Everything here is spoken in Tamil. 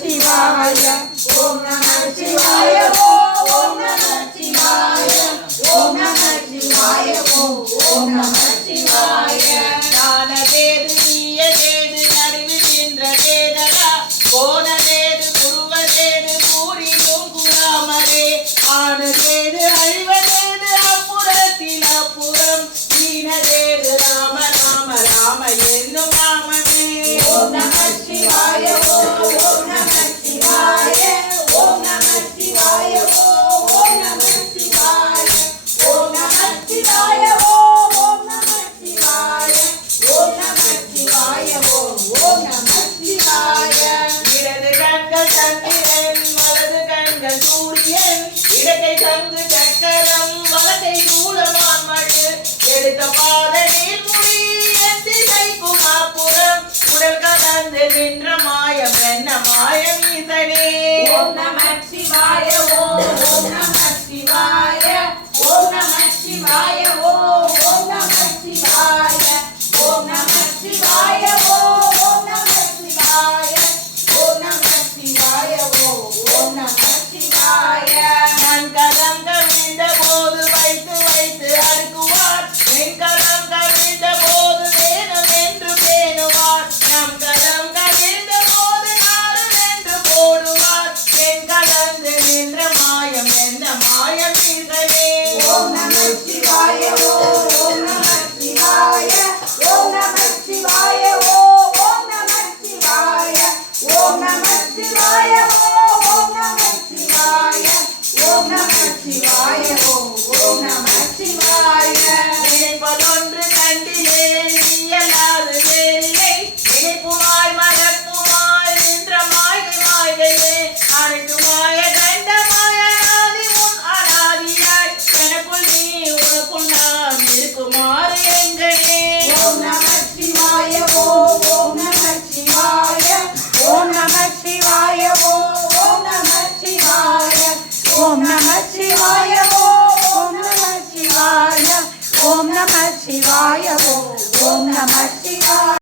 சிவாய ஓம் நம சிவாய ஓம் நம சிவாய ஓம் நம சிவாய ஓம் நம சிவாய ஞானதேது நீயதேது நடுவில் நின்ற தேதரா போனதேது குருவதேது கூறியும் குராமரே ஆனதேது அழிவதேது அப்புறத்தில் அப்புறம் ஈனதேது ராம ராம ராம என்னும் நாமமே ஓம் நம சிவாய ஓம் நம சிவாய ஓம் நம சிவாய ஓம் நம சிவாய ஓம் நம சிவாய ஓம் நம சிவாய ஓம் நம சிவாய ஓம் நம சிவாய இடது கண்கள் சந்திரன் வலது கண்கள் சூரியன் இடக்கை சங்கு சக்கரம் வலத்தை சூலமான் மழு எடுத்த பாதனில் முடி என் திசைக்கும் அப்புறம் உடல் கலந்து நின்ற மாயம் என்ன மாயம் இதனே ஓம் நம சிவாய ஓம் நம சிவாய ஓம் நம சிவாய ஓம் நம சிவாய ஓம் நம சிவாய ஓம் நம சிவாய ஓம் நம சிவாய ஓம் நம சிவாய நன் கலம் கவிழ்ந்த போது வைத்து வைத்து அடுக்குவார் என் கலம் கவிழ்ந்த போது வேணும் என்று பேணுவார் நம் கலம் கவிழ்ந்த போது நாரும் என்று போடுவார் என் கலந்து நின்ற மாயம் என்ன மாயம் இதனே ஓம் நம சிவாய ஓம் நம சிவாய ஓம் நம சிவாய ஓம் நம சிவாய ஓம் நம சிவாய ஓம் நம சிவாய ஓம் நம சிவாய ஓம் நம சிவாய நினைப்பதொன்று கண்டிலேன் இயலாது வேறில்லை நினைப்புமாய் மறப்புமாய் நின்ற மாயை மாயையே அனைத்து மாய கண்ட மாயனாதி உன் அனாதியாய் எனக்குள் நீ உனக்குள் நான் இருக்குமாறு எங்கனே ஓம் நம சிவாய ஓம் நம சிவாய ஓம் நம சிவாய ஓம் நம சிவாய ஓம் நம சிவாய ஓம் நம சிவாய ஓம் நம சிவாய ஓம் நம சிவாய